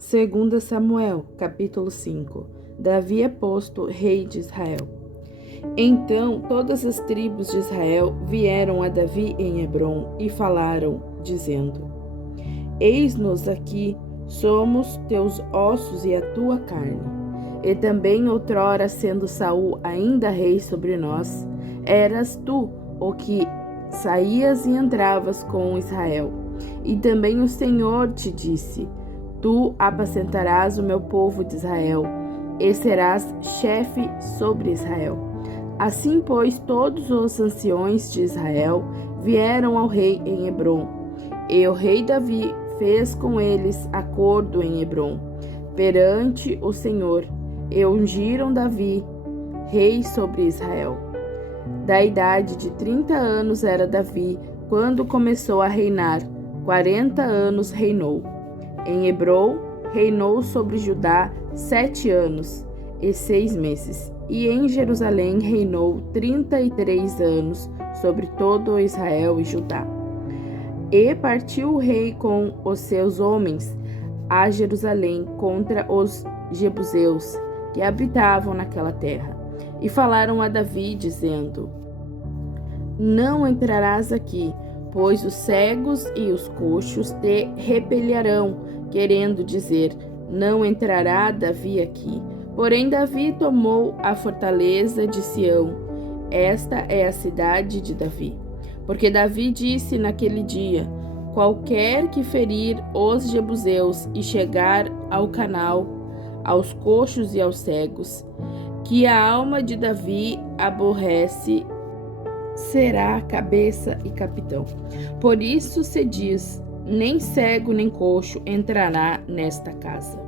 2 Samuel, capítulo 5. Davi é posto rei de Israel. Então todas as tribos de Israel vieram a Davi em Hebrom e falaram, dizendo: Eis-nos aqui, somos teus ossos e a tua carne. E também outrora, sendo Saul ainda rei sobre nós, eras tu o que saías e entravas com Israel. E também o Senhor te disse: Tu apacentarás o meu povo de Israel, e serás chefe sobre Israel. Assim, pois, todos os anciões de Israel vieram ao rei em Hebrom, e o rei Davi fez com eles acordo em Hebrom, perante o Senhor, e ungiram Davi rei sobre Israel. Da idade de 30 anos era Davi, quando começou a reinar, 40 anos reinou. Em Hebrom, reinou sobre Judá 7 anos e 6 meses, e em Jerusalém reinou 33 anos sobre todo Israel e Judá. E partiu o rei com os seus homens a Jerusalém contra os jebuseus que habitavam naquela terra, e falaram a Davi, dizendo: Não entrarás aqui, pois os cegos e os coxos te repelirão, querendo dizer: Não entrará Davi aqui. Porém Davi tomou a fortaleza de Sião. Esta é a cidade de Davi. Porque Davi disse naquele dia: Qualquer que ferir os jebuseus e chegar ao canal, aos coxos e aos cegos, que a alma de Davi aborrece, será cabeça e capitão. Por isso se diz: nem cego nem coxo entrará nesta casa.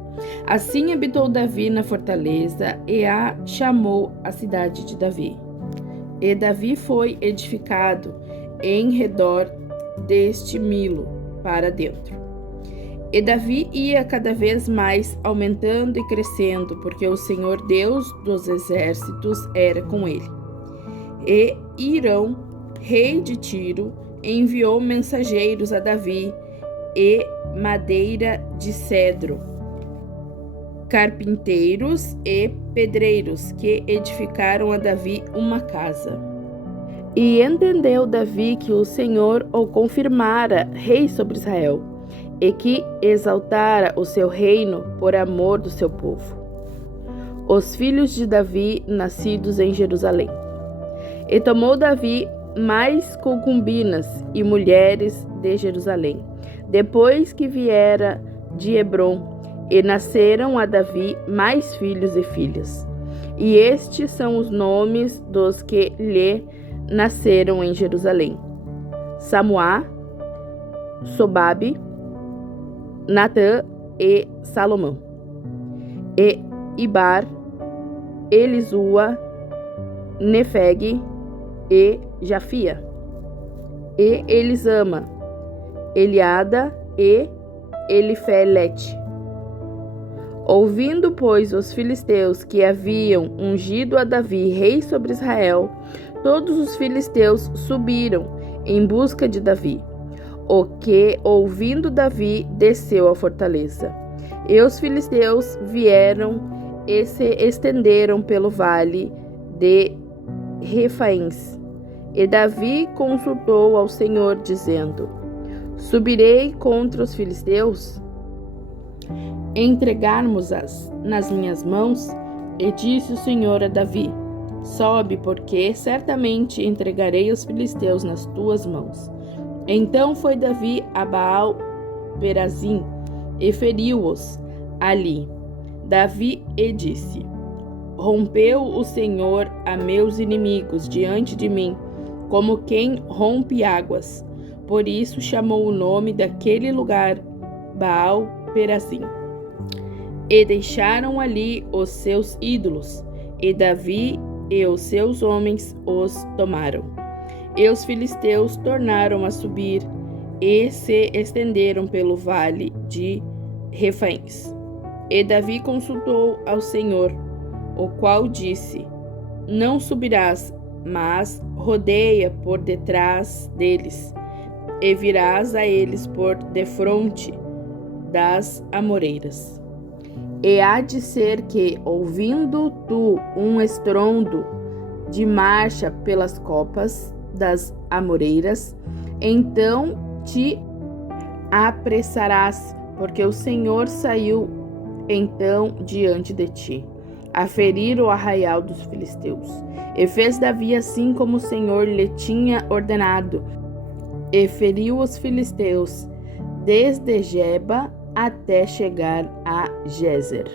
Assim habitou Davi na fortaleza e a chamou a cidade de Davi. E Davi foi edificado em redor deste Milo para dentro. E Davi ia cada vez mais aumentando e crescendo, porque o Senhor Deus dos exércitos era com ele. E Hirão, rei de Tiro, enviou mensageiros a Davi e madeira de cedro, carpinteiros e pedreiros, que edificaram a Davi uma casa. E entendeu Davi que o Senhor o confirmara rei sobre Israel, e que exaltara o seu reino por amor do seu povo, os filhos de Davi nascidos em Jerusalém. E tomou Davi mais concubinas e mulheres de Jerusalém, depois que viera de Hebrom, e nasceram a Davi mais filhos e filhas. E estes são os nomes dos que lhe nasceram em Jerusalém: Samuá, Sobabe, Natã e Salomão, e Ibar, Elisua, Nefeg e Jafia, e Elisama, Eliada e Elifelete. Ouvindo, pois, os filisteus que haviam ungido a Davi rei sobre Israel, todos os filisteus subiram em busca de Davi, o que, ouvindo Davi, desceu à fortaleza. E os filisteus vieram e se estenderam pelo vale de Refaíns. E Davi consultou ao Senhor, dizendo: Subirei contra os filisteus? Entregarmos-as nas minhas mãos? E disse o Senhor a Davi: Sobe, porque certamente entregarei os filisteus nas tuas mãos. Então foi Davi a Baal-Perazim e feriu-os ali. Davi e disse: Rompeu o Senhor a meus inimigos diante de mim, como quem rompe águas. Por isso chamou o nome daquele lugar Baal-Perazim. E deixaram ali os seus ídolos, e Davi e os seus homens os tomaram. E os filisteus tornaram a subir e se estenderam pelo vale de Refaíns. E Davi consultou ao Senhor, o qual disse: Não subirás, mas rodeia por detrás deles, e virás a eles por defronte das amoreiras. E há de ser que, ouvindo tu um estrondo de marcha pelas copas das amoreiras, então te apressarás, porque o Senhor saiu então diante de ti, a ferir o arraial dos filisteus. E fez Davi assim como o Senhor lhe tinha ordenado, e feriu os filisteus, desde Geba até chegar a Gézer.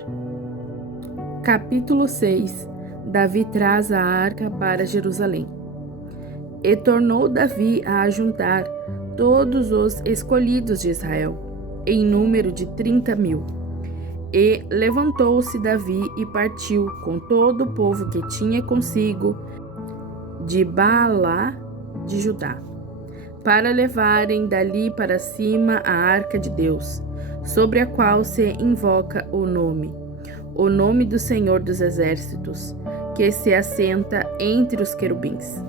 Capítulo 6. Davi traz a arca para Jerusalém. E tornou Davi a ajuntar todos os escolhidos de Israel, em número de 30.000. E levantou-se Davi e partiu com todo o povo que tinha consigo de Baalá de Judá, para levarem dali para cima a arca de Deus, sobre a qual se invoca o nome do Senhor dos Exércitos, que se assenta entre os querubins.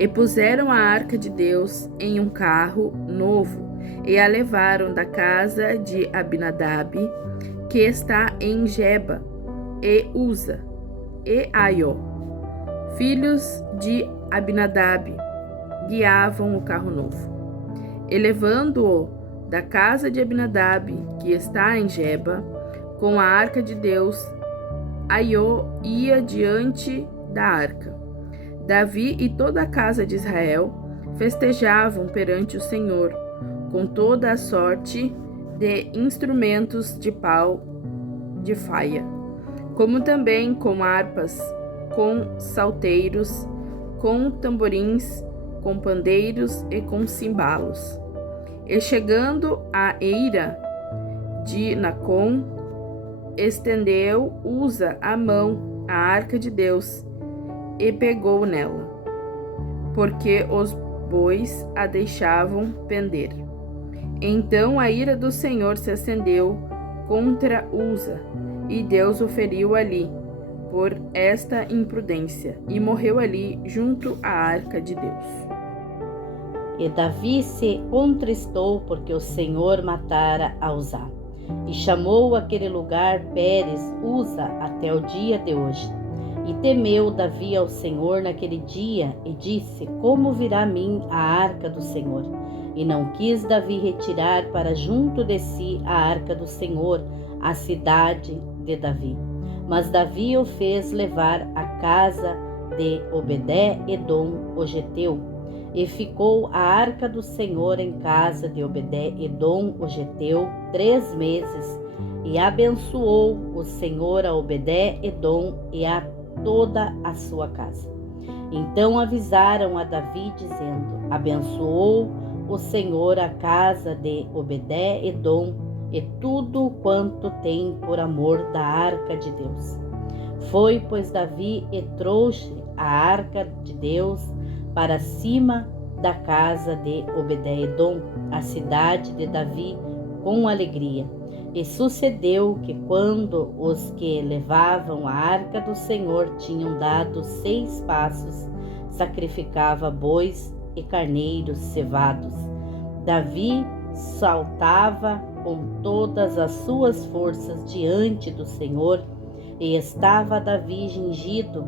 E puseram a arca de Deus em um carro novo, e a levaram da casa de Abinadab, que está em Geba, e Uza, e Aió, filhos de Abinadab, guiavam o carro novo. E levando-o da casa de Abinadab, que está em Geba, com a arca de Deus, Aió ia diante da arca. Davi e toda a casa de Israel festejavam perante o Senhor, com toda a sorte de instrumentos de pau de faia, como também com harpas, com salteiros, com tamborins, com pandeiros e com cimbalos. E chegando à eira de Nacon, estendeu Uza a mão à arca de Deus e pegou nela, porque os bois a deixavam pender. Então a ira do Senhor se acendeu contra Uza, e Deus o feriu ali por esta imprudência, e morreu ali junto à arca de Deus. E Davi se contristou porque o Senhor matara a Uzá, e chamou aquele lugar Pérez Uza até o dia de hoje. E temeu Davi ao Senhor naquele dia, e disse: como virá a mim a arca do Senhor? E não quis Davi retirar para junto de si a arca do Senhor, a cidade de Davi. Mas Davi o fez levar à casa de Obedé-edom o geteu, e ficou a arca do Senhor em casa de Obedé-edom o geteu 3 meses, e abençoou o Senhor a Obedé-edom e a toda a sua casa. Então avisaram a Davi, dizendo: abençoou o Senhor a casa de Obedé-edom e tudo quanto tem por amor da arca de Deus. Foi, pois, Davi e trouxe a arca de Deus para cima da casa de Obedé-edom, a cidade de Davi, com alegria. E sucedeu que, quando os que levavam a arca do Senhor tinham dado 6 passos, sacrificava bois e carneiros cevados. Davi saltava com todas as suas forças diante do Senhor, e estava Davi cingido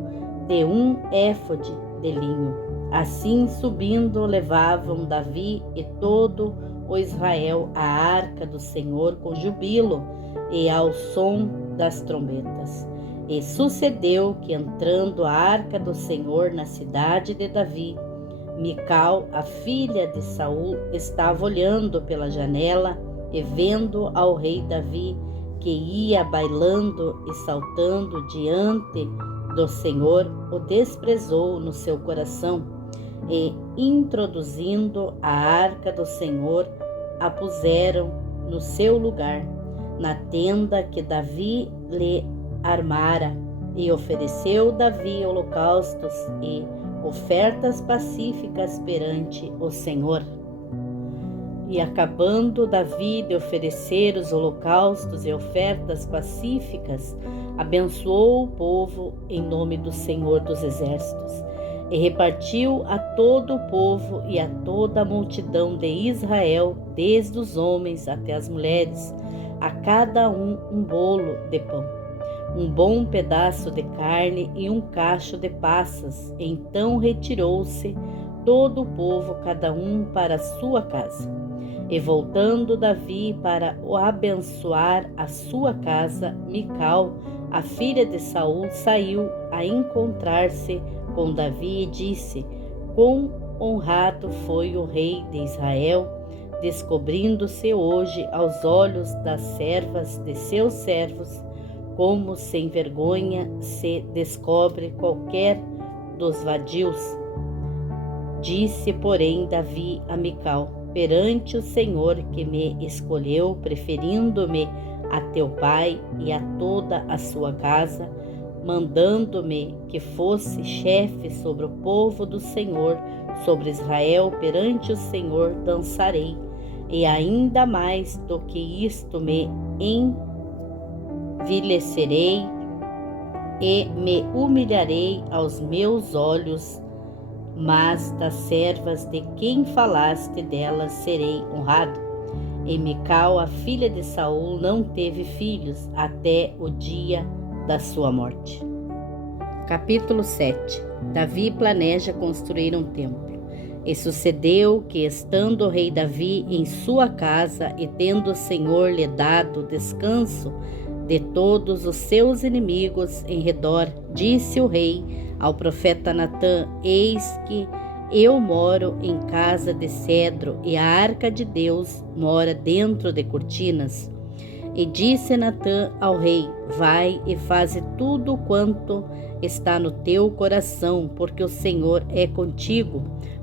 de um éfode de linho. Assim, subindo, levavam Davi e todo o Israel a arca do Senhor com jubilo e ao som das trombetas. E sucedeu que, entrando a arca do Senhor na cidade de Davi, Mical, a filha de Saul, estava olhando pela janela e vendo ao rei Davi, que ia bailando e saltando diante do Senhor, o desprezou no seu coração, e, introduzindo a arca do Senhor, a puseram no seu lugar, na tenda que Davi lhe armara, e ofereceu Davi holocaustos e ofertas pacíficas perante o Senhor. E acabando Davi de oferecer os holocaustos e ofertas pacíficas, abençoou o povo em nome do Senhor dos Exércitos, e repartiu a todo o povo e a toda a multidão de Israel, desde os homens até as mulheres, a cada um bolo de pão, um bom pedaço de carne e um cacho de passas. Então retirou-se todo o povo, cada um para a sua casa. E voltando Davi para o abençoar a sua casa, Mical, a filha de Saul, saiu a encontrar-se com Davi e disse: Quão honrado foi o rei de Israel, descobrindo-se hoje aos olhos das servas de seus servos, como sem vergonha se descobre qualquer dos vadios. Disse, porém, Davi a Mical: perante o Senhor que me escolheu, preferindo-me a teu pai e a toda a sua casa, mandando-me que fosse chefe sobre o povo do Senhor, sobre Israel, perante o Senhor dançarei, e ainda mais do que isto me envilecerei e me humilharei aos meus olhos, mas das servas de quem falaste, delas serei honrado. E Mical, a filha de Saul, não teve filhos até o dia da sua morte. Capítulo 7. Davi planeja construir um templo. E sucedeu que, estando o rei Davi em sua casa e tendo o Senhor lhe dado descanso de todos os seus inimigos em redor, disse o rei ao profeta Natã: eis que eu moro em casa de cedro e a arca de Deus mora dentro de cortinas. E disse Natã ao rei: vai e faze tudo quanto está no teu coração, porque o Senhor é contigo.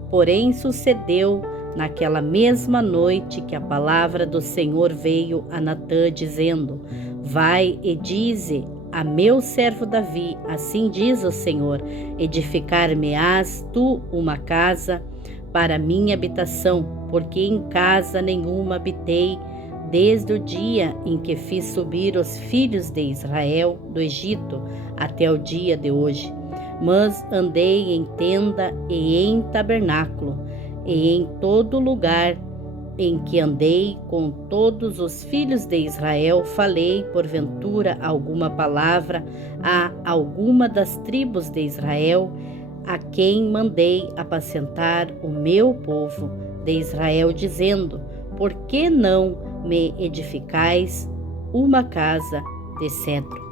Porém sucedeu naquela mesma noite que a palavra do Senhor veio a Natã, dizendo: vai e dize a meu servo Davi: assim diz o Senhor, edificar-me-ás tu uma casa para minha habitação, porque em casa nenhuma habitei desde o dia em que fiz subir os filhos de Israel do Egito até o dia de hoje. Mas andei em tenda e em tabernáculo, e em todo lugar em que andei com todos os filhos de Israel, falei porventura alguma palavra a alguma das tribos de Israel, a quem mandei apacentar o meu povo de Israel, dizendo: por que não me edificais uma casa de cedro?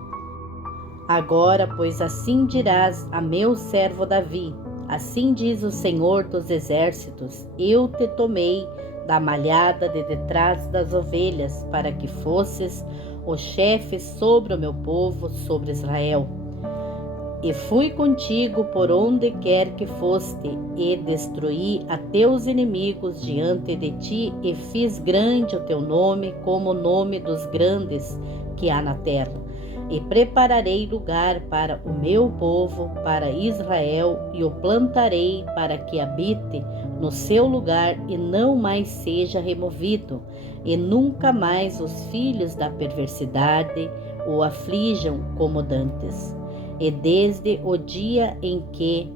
Agora, pois, assim dirás a meu servo Davi: assim diz o Senhor dos exércitos, eu te tomei da malhada de detrás das ovelhas, para que fosses o chefe sobre o meu povo, sobre Israel. E fui contigo por onde quer que foste, e destruí a teus inimigos diante de ti, e fiz grande o teu nome, como o nome dos grandes que há na terra. E prepararei lugar para o meu povo, para Israel, e o plantarei para que habite no seu lugar e não mais seja removido, e nunca mais os filhos da perversidade o aflijam como dantes. E desde o dia em que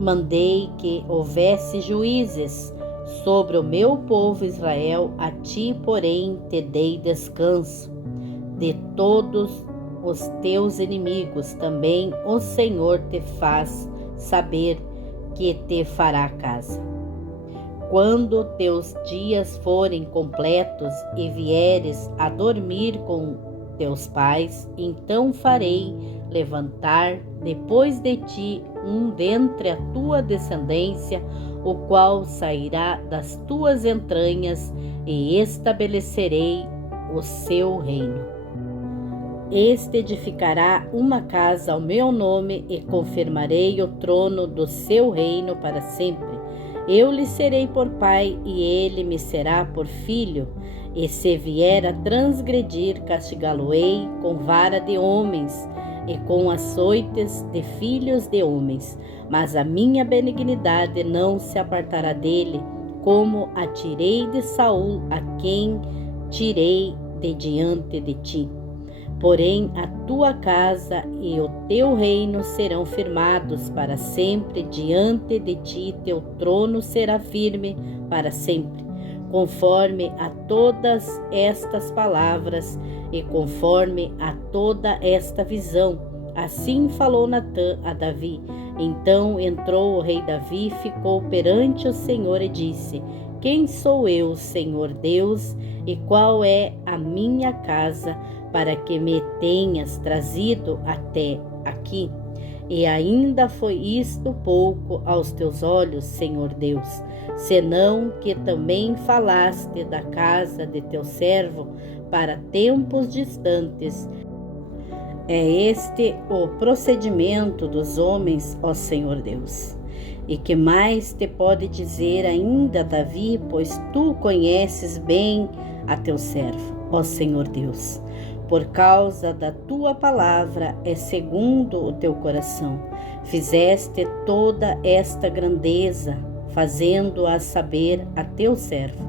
mandei que houvesse juízes sobre o meu povo Israel, a ti, porém, te dei descanso de todos os teus inimigos. Também o Senhor te faz saber que te fará casa. Quando teus dias forem completos e vieres a dormir com teus pais, então farei levantar depois de ti um dentre a tua descendência, o qual sairá das tuas entranhas, e estabelecerei o seu reino. Este edificará uma casa ao meu nome, e confirmarei o trono do seu reino para sempre. Eu lhe serei por pai, e ele me será por filho. E se vier a transgredir, castigá-lo-ei com vara de homens e com açoites de filhos de homens. Mas a minha benignidade não se apartará dele, como a tirei de Saul, a quem tirei de diante de ti. Porém, a tua casa e o teu reino serão firmados para sempre diante de ti, teu trono será firme para sempre. conforme a todas estas palavras e conforme a toda esta visão. Assim falou Natã a Davi. Então entrou o rei Davi, ficou perante o Senhor e disse: Quem sou eu, Senhor Deus, e qual é a minha casa, para que me tenhas trazido até aqui? E ainda foi isto pouco aos teus olhos, Senhor Deus, senão que também falaste da casa de teu servo para tempos distantes. É este o procedimento dos homens, ó Senhor Deus. E que mais te pode dizer ainda, Davi, pois tu conheces bem a teu servo, ó Senhor Deus. Por causa da tua palavra é segundo o teu coração. Fizeste toda esta grandeza, fazendo-a saber a teu servo.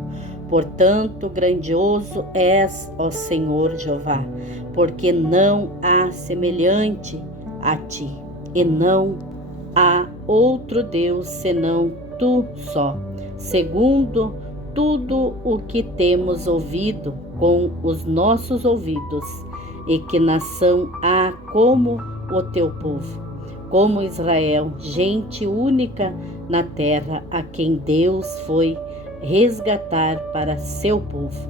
Portanto, grandioso és, ó Senhor Jeová, porque não há semelhante a ti, e não há outro Deus senão tu só, segundo tudo o que temos ouvido com os nossos ouvidos, e que nação há como o teu povo, como Israel, gente única na terra, a quem Deus foi resgatar para seu povo,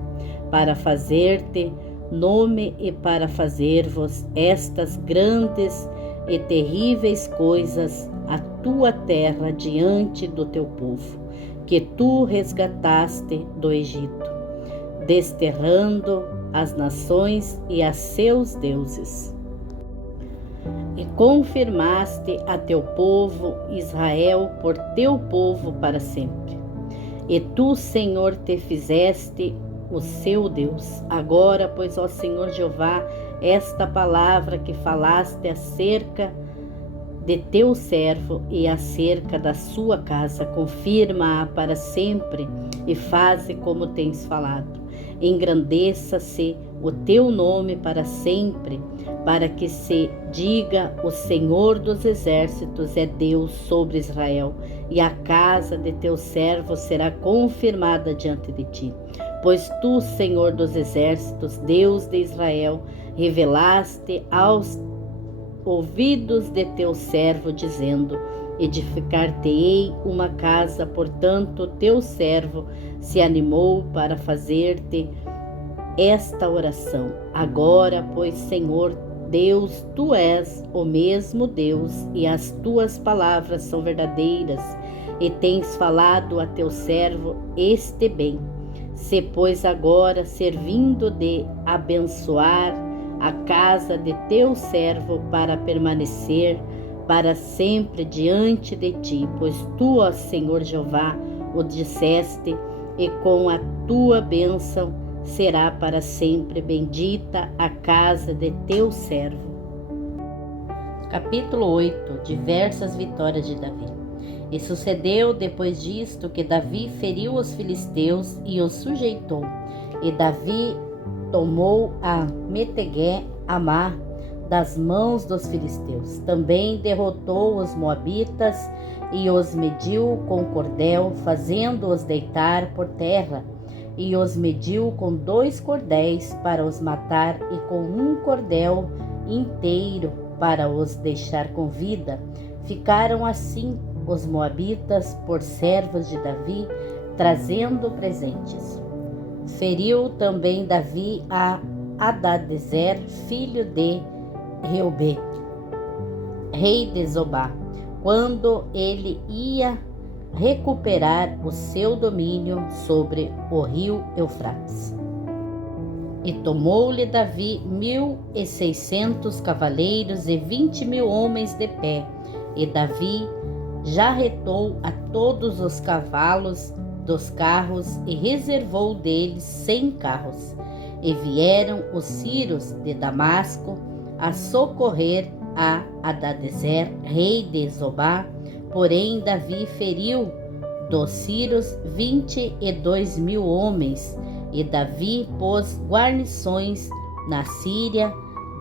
para fazer-te nome e para fazer-vos estas grandes e terríveis coisas à tua terra diante do teu povo, que tu resgataste do Egito, desterrando as nações e a seus deuses. E confirmaste a teu povo Israel por teu povo para sempre. E tu, Senhor, te fizeste o seu Deus. Agora, pois, ó Senhor Jeová, esta palavra que falaste acerca de teu servo e acerca da sua casa, confirma-a para sempre e faze como tens falado. Engrandeça-se o teu nome para sempre, para que se diga: o Senhor dos exércitos é Deus sobre Israel, e a casa de teu servo será confirmada diante de ti. Pois tu, Senhor dos exércitos, Deus de Israel, revelaste aos ouvidos de teu servo, dizendo: edificar-te-ei uma casa. Portanto, teu servo se animou para fazer-te esta oração. Agora, pois, Senhor Deus, tu és o mesmo Deus, e as tuas palavras são verdadeiras, e tens falado a teu servo este bem. Se, pois, agora, servindo de abençoar a casa de teu servo para permanecer para sempre diante de ti, pois tu, ó Senhor Jeová, o disseste, e com a tua bênção será para sempre bendita a casa de teu servo. Capítulo 8. Diversas vitórias de Davi. E sucedeu depois disto que Davi feriu os filisteus e os sujeitou. E Davi tomou a Metegué Amá das mãos dos filisteus. Também derrotou os moabitas e os mediu com cordel, fazendo-os deitar por terra. E os mediu com 2 cordéis para os matar, e com 1 cordel inteiro para os deixar com vida. Ficaram assim os moabitas por servos de Davi, trazendo presentes. Feriu também Davi a Adadezer, filho de Reubê, rei de Zobá, quando ele ia recuperar o seu domínio sobre o rio Eufrates. E tomou-lhe Davi 1.600 cavaleiros e 20.000 homens de pé, e Davi jarretou a todos os cavalos dos carros e reservou deles 100 carros. E vieram os sírios de Damasco a socorrer a Adadezer, rei de Zobá. Porém, Davi feriu dos sírios 22.000 homens, e Davi pôs guarnições na Síria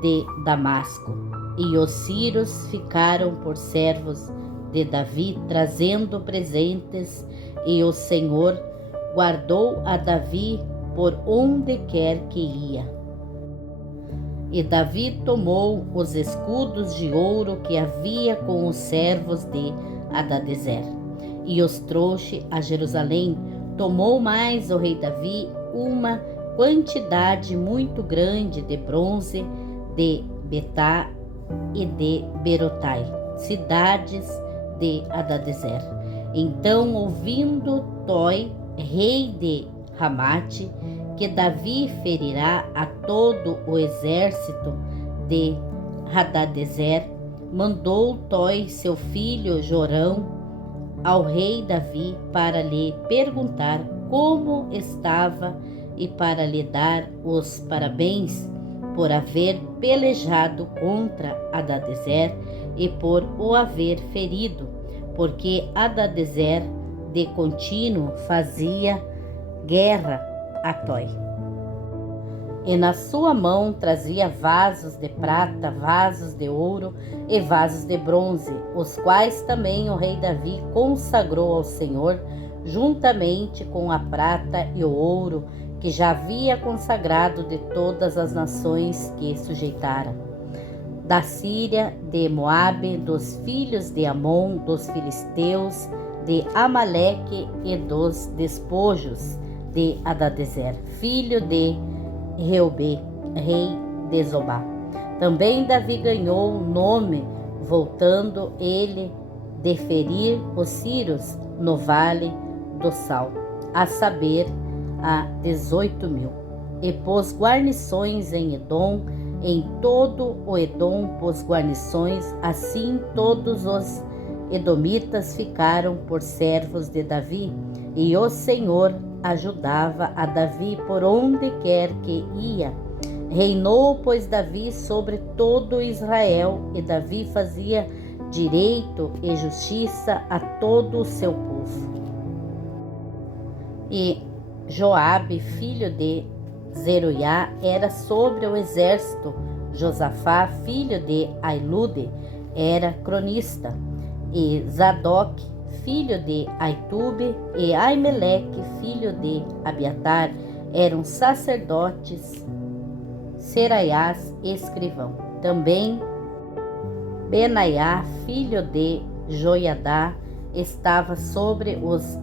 de Damasco. E os sírios ficaram por servos de Davi, trazendo presentes, e o Senhor guardou a Davi por onde quer que ia. E Davi tomou os escudos de ouro que havia com os servos de Hadadezer e os trouxe a Jerusalém. Tomou mais o rei Davi uma quantidade muito grande de bronze de Betá e de Berotai, cidades de Hadadezer. Então, ouvindo Toi, rei de Ramate, que Davi ferirá a todo o exército de Hadadezer, mandou Toi, seu filho Jorão, ao rei Davi para lhe perguntar como estava e para lhe dar os parabéns por haver pelejado contra Hadadezer e por o haver ferido, porque Hadadezer de contínuo fazia guerra a Toi. E na sua mão trazia vasos de prata, vasos de ouro e vasos de bronze, os quais também o rei Davi consagrou ao Senhor, juntamente com a prata e o ouro que já havia consagrado de todas as nações que sujeitara. Da Síria, de Moabe, dos filhos de Amon, dos filisteus, de Amaleque e dos despojos de Hadadezer, filho de Reubê, rei de Zobá. Também Davi ganhou o nome, voltando ele de ferir os sírios no vale do Sal, a saber, a 18.000. E pôs guarnições em Edom, em todo o Edom pôs guarnições, assim todos os edomitas ficaram por servos de Davi, e o Senhor ajudava a Davi por onde quer que ia. Reinou, pois, Davi sobre todo Israel, e Davi fazia direito e justiça a todo o seu povo. E Joabe, filho de Zeruiá, era sobre o exército. Josafá, filho de Ailude, era cronista. E Zadok, filho de Aitube, e Aimeleque, filho de Abiatar, eram sacerdotes. Seraias, escrivão. Também Benaiá, filho de Joiadá, estava sobre os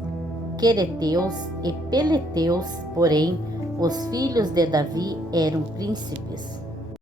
quereteus e peleteus, porém os filhos de Davi eram príncipes.